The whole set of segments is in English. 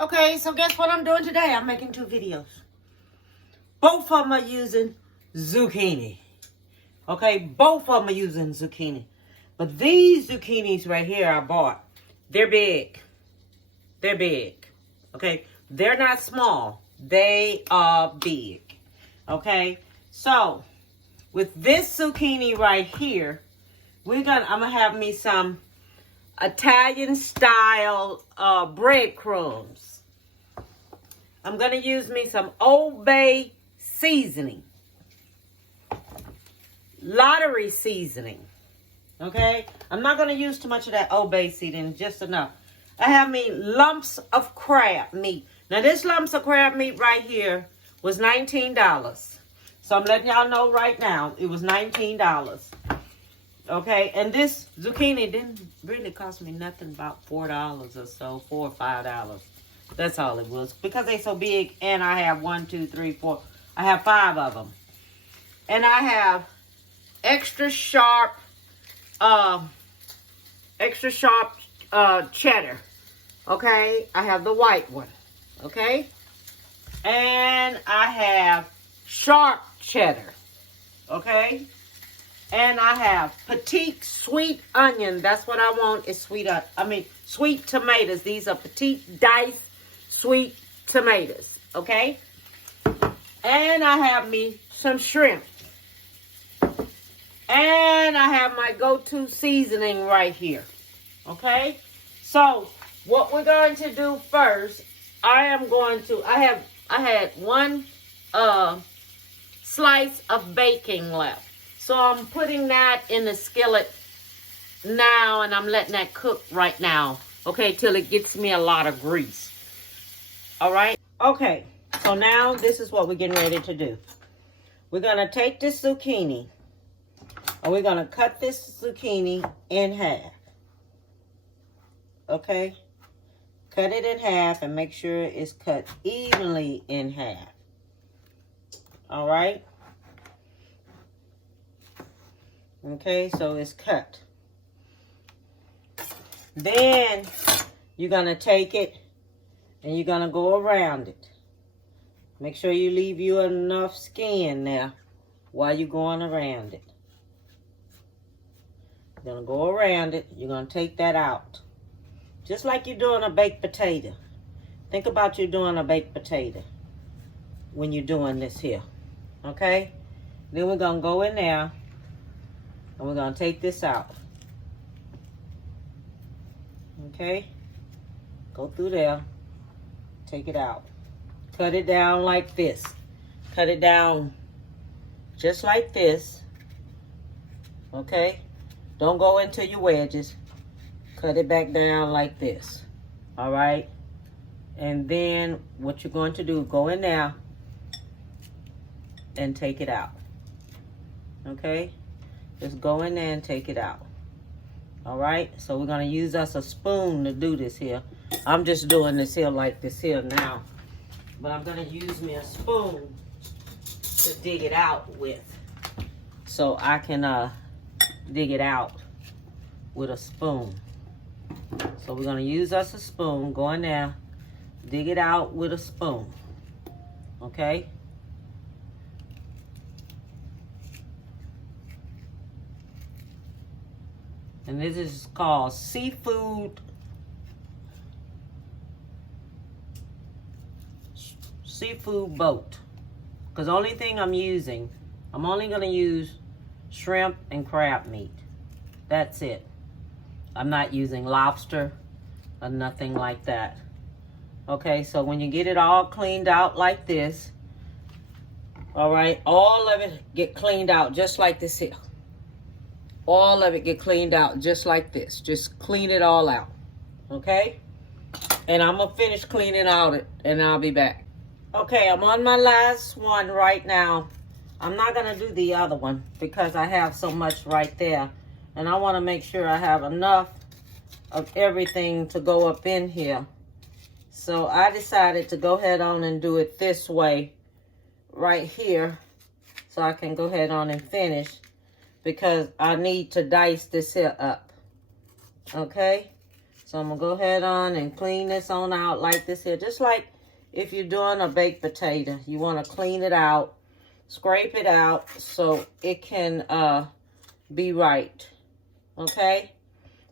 Okay, so guess what I'm doing today? I'm making 2 videos. Both of them are using zucchini. Okay, both of them are using zucchini. But these zucchinis right here I bought, they're big. They're big. Okay, they're not small. They are big. Okay, so with this zucchini right here, I'm gonna have me some Italian style breadcrumbs. I'm gonna use me some Old Bay seasoning, lottery seasoning. Okay, I'm not gonna use too much of that Old Bay seasoning, just enough. I have me lumps of crab meat. Now this lumps of crab meat right here was $19. So I'm letting y'all know right now, it was $19. Okay, and this zucchini didn't really cost me nothing, about $4 or so, $4 or $5. That's all it was, because they're so big, and I have 1, 2, 3, 4. I have 5 of them, and I have extra sharp cheddar. Okay, I have the white one. Okay, and I have sharp cheddar. Okay. And I have petite sweet onion. That's what I want is sweet tomatoes. These are petite diced sweet tomatoes. Okay? And I have me some shrimp. And I have my go-to seasoning right here. Okay? So, what we're going to do first, I had one slice of bacon left. So I'm putting that in the skillet now, and I'm letting that cook right now, okay, till it gets me a lot of grease. All right? Okay, so now this is what we're getting ready to do. We're going to take this zucchini, and we're going to cut this zucchini in half. Okay? Cut it in half and make sure it's cut evenly in half. All right? Okay, so it's cut. Then you're going to take it and you're going to go around it. Make sure you leave you enough skin there while you're going around it. You're going to go around it. You're going to take that out. Just like you're doing a baked potato. Think about you doing a baked potato when you're doing this here. Okay? Then we're going to go in there. And we're going to take this out. Okay? Go through there. Take it out. Cut it down like this. Cut it down just like this. Okay? Don't go into your wedges. Cut it back down like this. All right? And then what you're going to do, go in there and take it out. Okay? Just go in there and take it out. All right? So we're going to use us a spoon to do this here. I'm just doing this here like this here now. But I'm going to use me a spoon to dig it out with. So I can dig it out with a spoon. So we're going to use us a spoon. Go in there. Dig it out with a spoon. Okay? And this is called seafood boat. Because the only thing I'm only going to use shrimp and crab meat. That's it. I'm not using lobster or nothing like that. Okay, so when you get it all cleaned out like this, all right, all of it get cleaned out just like this here. All of it get cleaned out just like this. Just clean it all out. Okay? And I'm going to finish cleaning out it, and I'll be back. Okay, I'm on my last one right now. I'm not going to do the other one because I have so much right there. And I want to make sure I have enough of everything to go up in here. So I decided to go ahead on and do it this way right here. So I can go ahead on and finish. Because I need to dice this here up. Okay? So I'm going to go ahead on and clean this on out like this here. Just like if you're doing a baked potato. You want to clean it out, scrape it out so it can be right. Okay?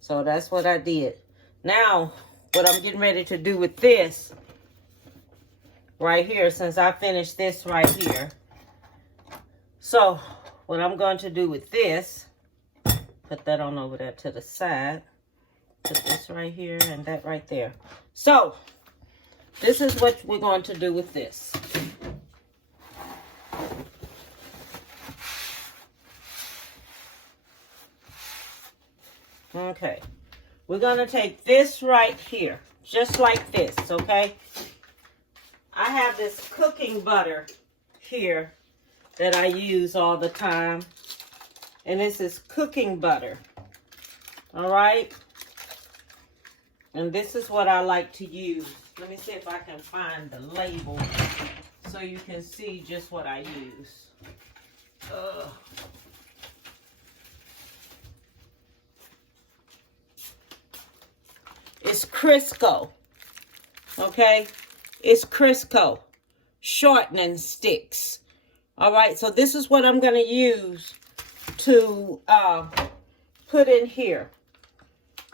So that's what I did. Now, what I'm getting ready to do with this right here, since I finished this right here. So, what I'm going to do with this, put that on over there to the side. Put this right here and that right there. So, this is what we're going to do with this. Okay. We're going to take this right here, just like this, okay? I have this cooking butter here that I use all the time. And this is cooking butter. All right? And this is what I like to use. Let me see if I can find the label so you can see just what I use. It's Crisco. Okay? It's Crisco. Shortening sticks. All right? So this is what I'm going to use to put in here.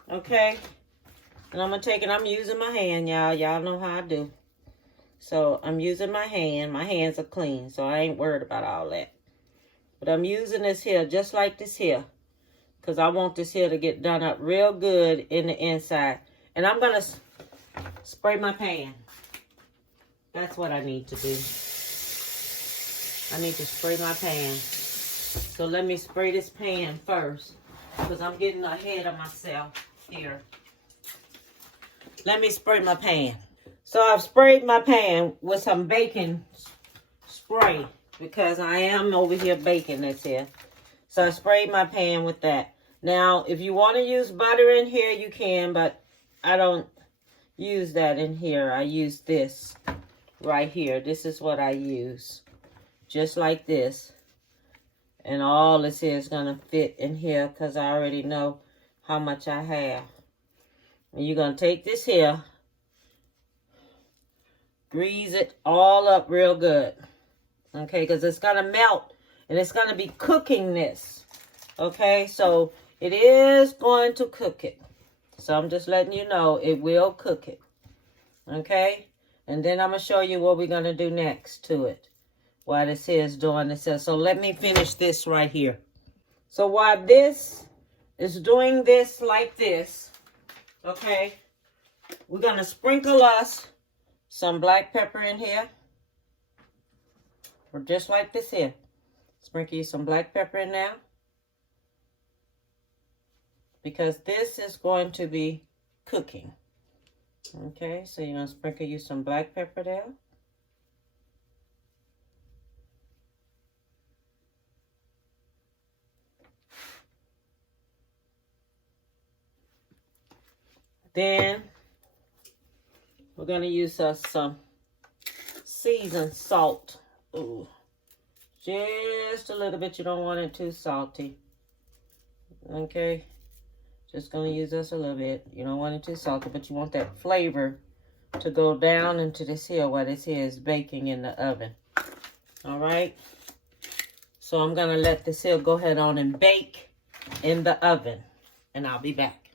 Okay? And I'm going to take it. I'm using my hand, y'all. Y'all know how I do. So I'm using my hand. My hands are clean, so I ain't worried about all that. But I'm using this here just like this here. Because I want this here to get done up real good in the inside. And I'm going to spray my pan. That's what I need to do. I need to spray my pan. So let me spray this pan first. Because I'm getting ahead of myself here. Let me spray my pan. So I've sprayed my pan with some baking spray. Because I am over here baking this here. So I sprayed my pan with that. Now, if you want to use butter in here, you can. But I don't use that in here. I use this right here. This is what I use. Just like this. And all this here is going to fit in here. Because I already know how much I have. And you're going to take this here. Grease it all up real good. Okay, because it's going to melt. And it's going to be cooking this. Okay, so it is going to cook it. So I'm just letting you know it will cook it. Okay, and then I'm going to show you what we're going to do next to it. While this here is doing this here. So let me finish this right here. So while this is doing this like this, okay, we're going to sprinkle us some black pepper in here. Or just like this here. Sprinkle you some black pepper in there. Because this is going to be cooking. Okay, so you're going to sprinkle you some black pepper there. Then we're going to use us some seasoned salt. Ooh, just a little bit. You don't want it too salty. Okay, just going to use us a little bit. You don't want it too salty, but you want that flavor to go down into this here while this here is baking in the oven. All right, so I'm going to let this here go ahead on and bake in the oven, and I'll be back.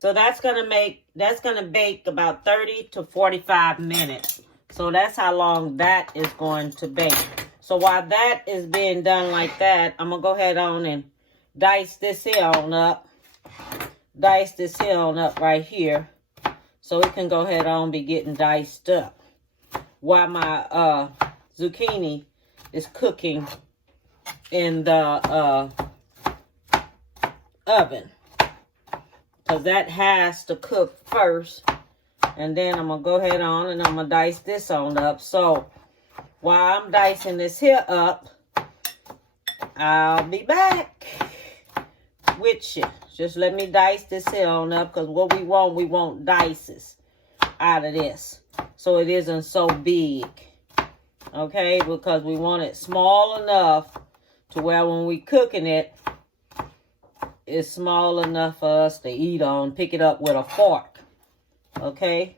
So that's going to bake about 30 to 45 minutes. So that's how long that is going to bake. So while that is being done like that, I'm going to go ahead on and dice this here on up. Dice this here on up right here. So it can go ahead on be getting diced up. While my zucchini is cooking in the oven. Because that has to cook first. And then I'm going to go ahead on and I'm going to dice this on up. So while I'm dicing this here up, I'll be back with you. Just let me dice this here on up. Because what we want dices out of this. So it isn't so big. Okay? Because we want it small enough to where when we cooking it, is small enough for us to eat on. Pick it up with a fork. Okay?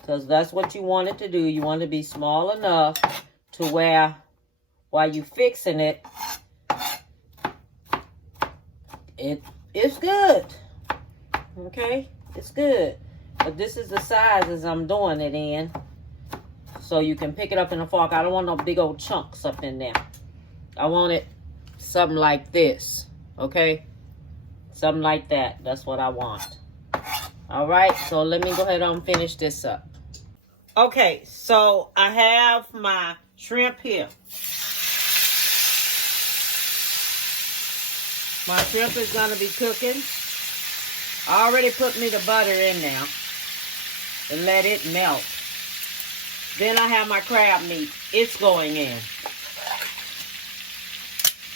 Because that's what you want it to do. You want it to be small enough to where while you fixing it, it's good. Okay? It's good. But this is the size as I'm doing it in. So you can pick it up in a fork. I don't want no big old chunks up in there. I want it something like this. Okay? Something like that. That's what I want. Alright, so let me go ahead and finish this up. Okay, so I have my shrimp here. My shrimp is going to be cooking. I already put me the butter in now and let it melt. Then I have my crab meat. It's going in.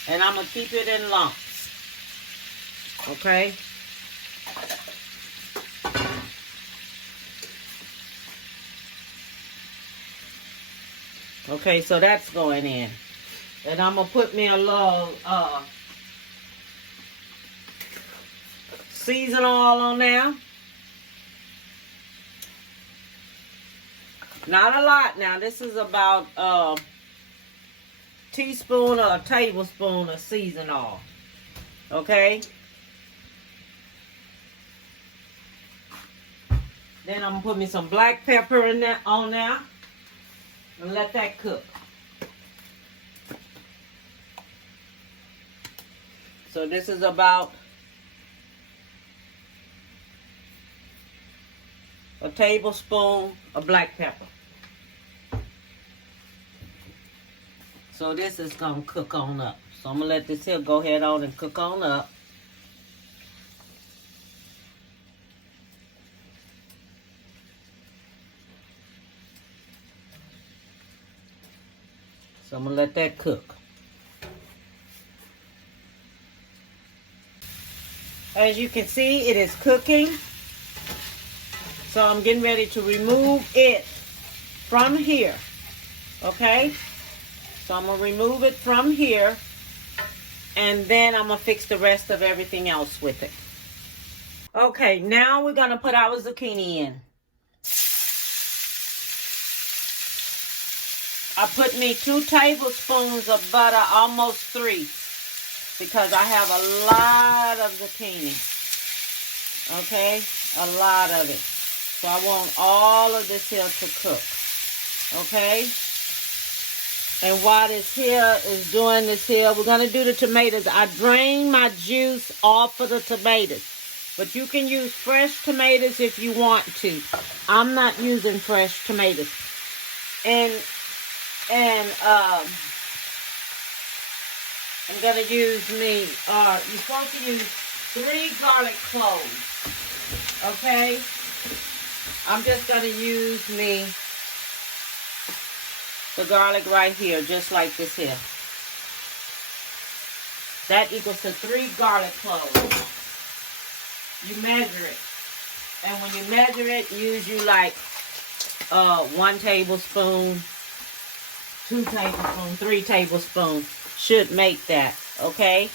And I'm going to keep it in lumps. Okay? Okay, so that's going in. And I'm going to put me a little season oil on there. Not a lot now. This is about a teaspoon or a tablespoon of season oil. Okay? Then I'm going to put me some black pepper in there, on there. And let that cook. So this is about a tablespoon of black pepper. So this is going to cook on up. So I'm going to let this here go ahead on and cook on up. So I'm going to let that cook. As you can see, it is cooking. So I'm getting ready to remove it from here. Okay? So I'm going to remove it from here. And then I'm going to fix the rest of everything else with it. Okay, now we're going to put our zucchini in. I put me 2 tablespoons of butter, almost 3, because I have a lot of zucchini. Okay? A lot of it. So I want all of this here to cook. Okay? And while this here is doing this here, we're going to do the tomatoes. I drain my juice off of the tomatoes. But you can use fresh tomatoes if you want to. I'm not using fresh tomatoes. And I'm going to use you're supposed to use 3 garlic cloves. Okay? I'm just going to use the garlic right here, just like this here. That equals to 3 garlic cloves. You measure it. And when you measure it, use you like 1 tablespoon, 2 tablespoons, 3 tablespoons should make that, okay?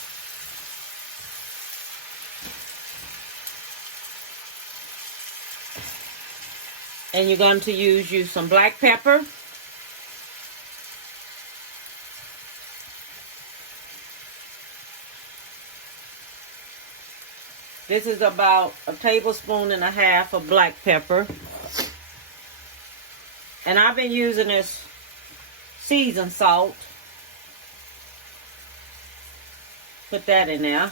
And you're going to use some black pepper. This is about 1.5 tablespoons of black pepper. And I've been using this seasoned salt. Put that in there.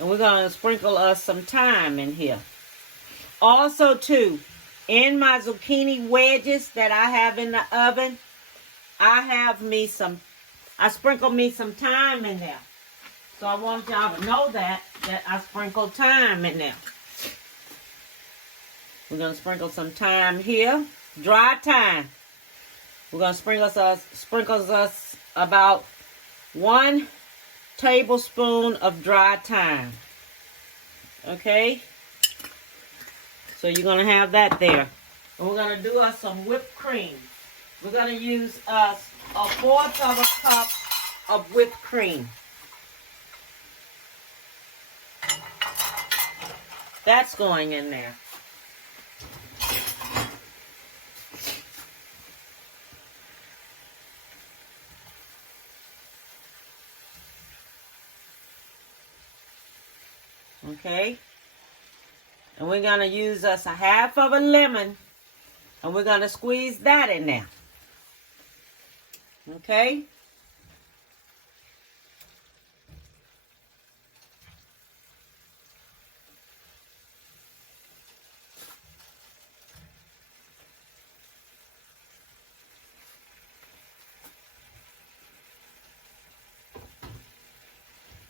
And we're going to sprinkle us some thyme in here. Also, too, in my zucchini wedges that I have in the oven, I sprinkle me some thyme in there. So I want y'all to know that I sprinkled thyme in there. We're going to sprinkle some thyme here. Dry thyme. We're going to sprinkle us about 1 tablespoon of dry thyme. Okay? So you're going to have that there. And we're going to do us some whipped cream. We're going to use a fourth of a cup of whipped cream. That's going in there. Okay. And we're going to use us a half of a lemon. And we're going to squeeze that in there. Okay.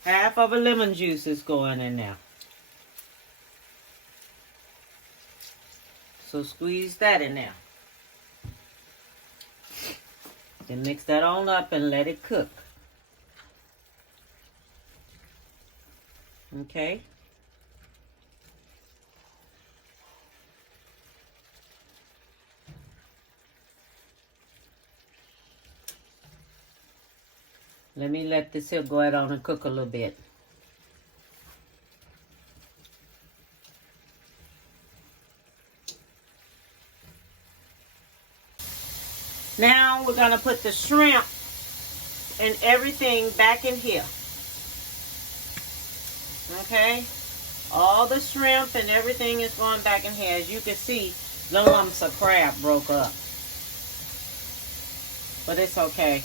Half of a lemon juice is going in there. So squeeze that in there. Then mix that on up and let it cook. Okay. Let me let this here go ahead on and cook a little bit. Now we're going to put the shrimp and everything back in here. Okay? All the shrimp and everything is going back in here. As you can see, the lumps of crab broke up. But it's okay.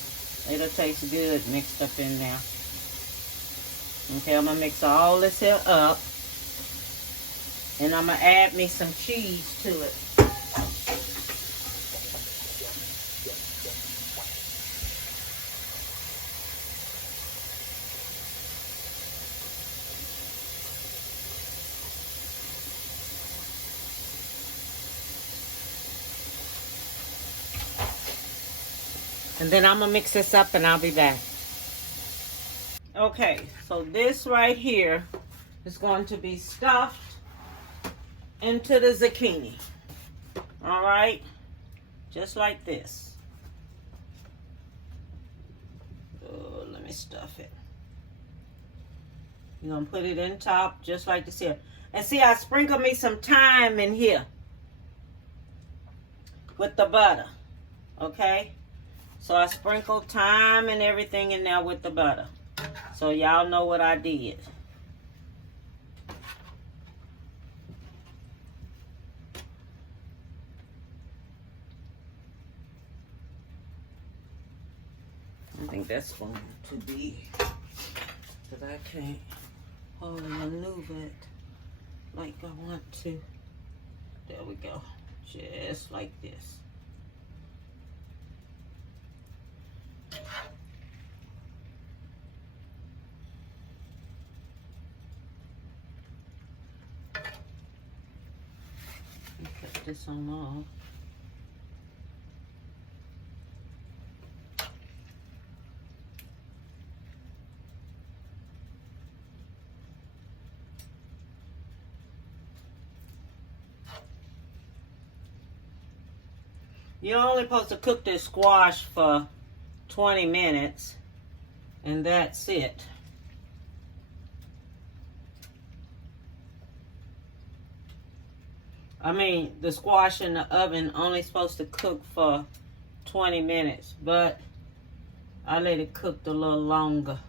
It'll taste good mixed up in there. Okay, I'm going to mix all this here up. And I'm going to add me some cheese to it. And then I'm going to mix this up and I'll be back. Okay, so this right here is going to be stuffed into the zucchini. All right, just like this. Oh, let me stuff it. You're going to put it in top just like this here. And see, I sprinkle me some thyme in here with the butter. Okay? So I sprinkled thyme and everything in there with the butter. So y'all know what I did. I think that's going to be, because I can't hardly maneuver it like I want to. There we go. Just like this. Cut this on off. You're only supposed to cook this squash for 20 minutes, and that's it. I mean, the squash in the oven only supposed to cook for 20 minutes, but I let it cook a little longer.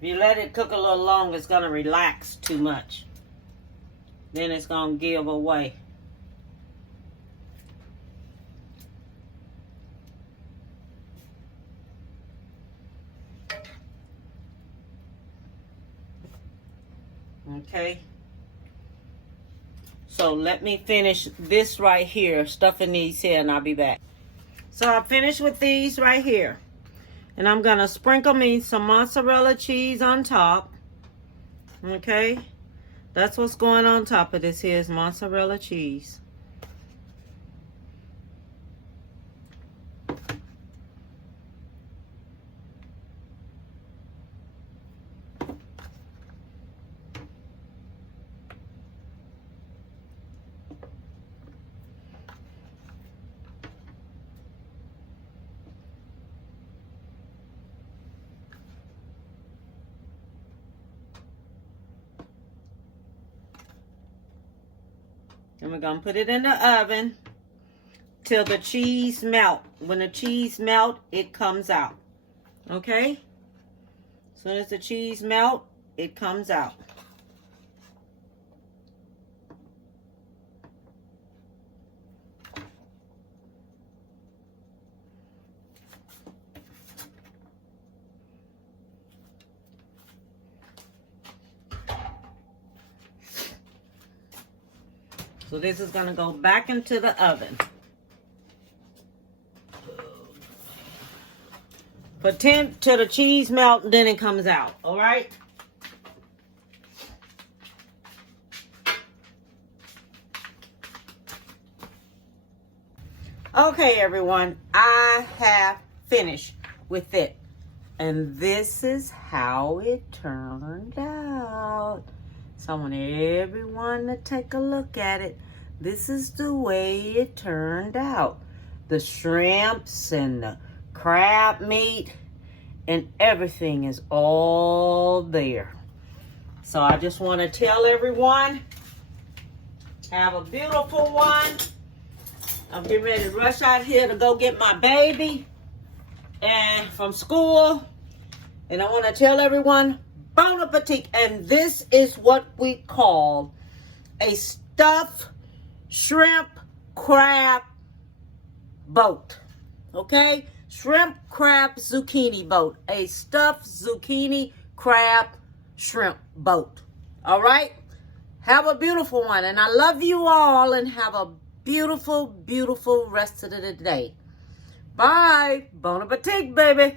If you let it cook a little longer, it's going to relax too much. Then it's going to give away. Okay, so let me finish this right here, stuffing these here, and I'll be back. So I finished with these right here, and I'm gonna sprinkle me some mozzarella cheese on top. Okay, that's what's going on top of this here is mozzarella cheese. And we're going to put it in the oven till the cheese melt. When the cheese melt, it comes out. Okay? As soon as the cheese melt, it comes out. So this is going to go back into the oven for 10 till the cheese melt, and then it comes out. All right. Okay, everyone, I have finished with it, and this is how it turned out. So I want everyone to take a look at it. This is the way it turned out. The shrimps and the crab meat and everything is all there. So I just want to tell everyone, have a beautiful one. I'm getting ready to rush out here to go get my baby and from school. And I want to tell everyone, bon appetit. And this is what we call a stuffed shrimp crab boat. Okay? Shrimp crab zucchini boat. A stuffed zucchini crab shrimp boat. All right? Have a beautiful one. And I love you all, and have a beautiful, beautiful rest of the day. Bye. Bon appetit, baby.